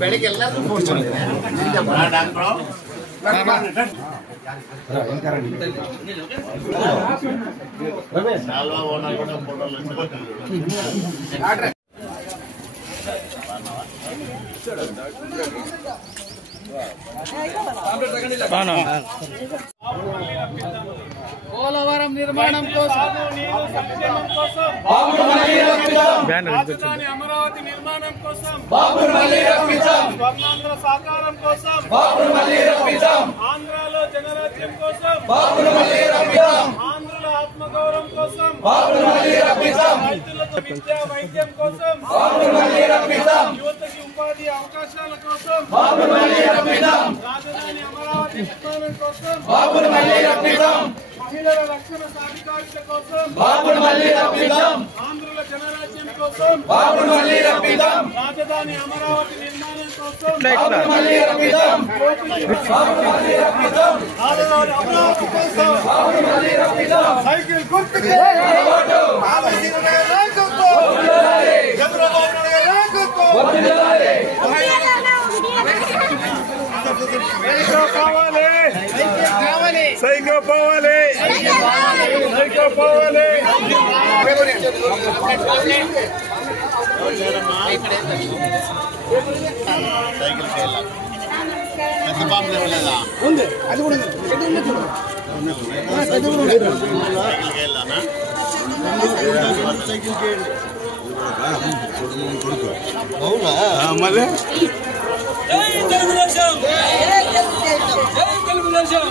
ಬೆಳಿಗ್ಗೆ ಎಲ್ಲರೂ ಪೋಸ್ಟ್ పోలవరం నిర్మాణం కోసం రాజధాని అమరావతి నిర్మాణం కోసం స్వర్ణాంధ్ర సాకారం కోసం ఆంధ్రాలో జనరాజ్యం కోసం ఆంధ్రుల ఆత్మగౌరవం కోసం రైతులకు విద్యా వైద్యం కోసం యువతకి ఉపాధి అవకాశాల కోసం రాజధాని అమరావతి నిర్మాణం కోసం మహిళల రక్షణ సాధికారిత కోసం ఆంధ్రుల జనరాజ్యం కోసం రాజధాని అమరావతి నిర్మాణం కోసం అమరావతి కోసం సైకిల్ గుర్తుకే చంద్రబాబు నాయుడు సైకిల్ పోవాలి సైకిల్ పోవాలి ఉంది అది కూడా అవునా మళ్ళీ జై తెలుగుదేశం జై తెలుగుదేశం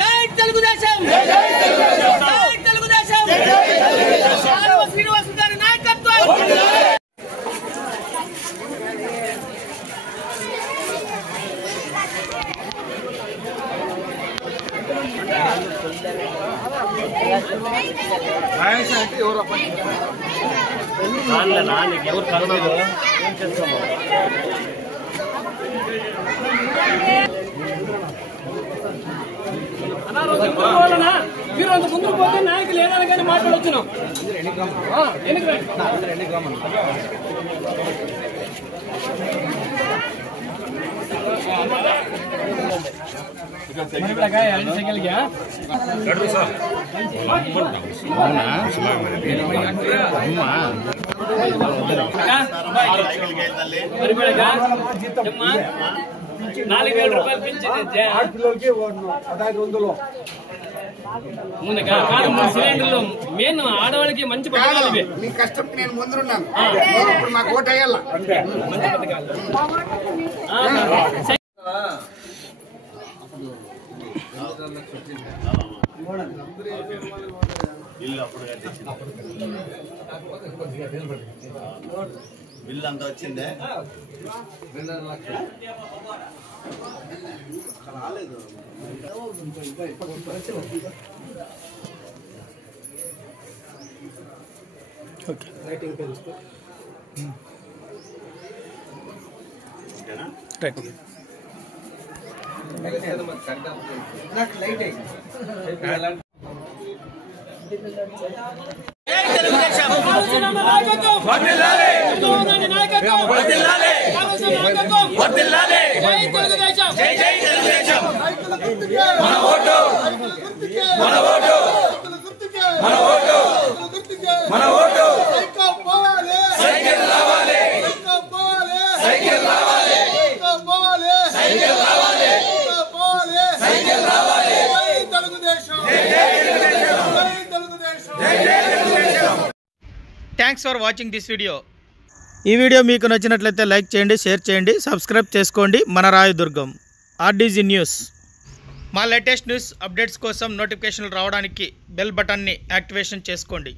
జై తెలుగుదేశం జై తెలుగుదేశం ఎవరు కలవలేదు ఏం చేస్తాము మీరు అంత ముందుకు పోతే నాయకులు ఏదైనా కానీ మాట్లాడొచ్చున్నాం ₹4,000 పెంచింది సిలిండర్లు మెయిన్ ఆడవాళ్ళకి మంచి పథకాలు ఇవి మీ కష్టంకి నేను ముందున్నాను ఇప్పుడు మాకు ఓటు వేయాల మంచి పథకాలు బిల్లు అంతా వచ్చిందే thanks for watching this video. ఈ వీడియో మీకు నచ్చినట్లయితే లైక్ చేయండి, షేర్ చేయండి, సబ్స్క్రైబ్ చేసుకోండి. మన రాయదుర్గం ఆర్డీజీ న్యూస్. మా లేటెస్ట్ న్యూస్ అప్డేట్స్ కోసం నోటిఫికేషన్లు రావడానికి బెల్ బటన్ని యాక్టివేషన్ చేసుకోండి.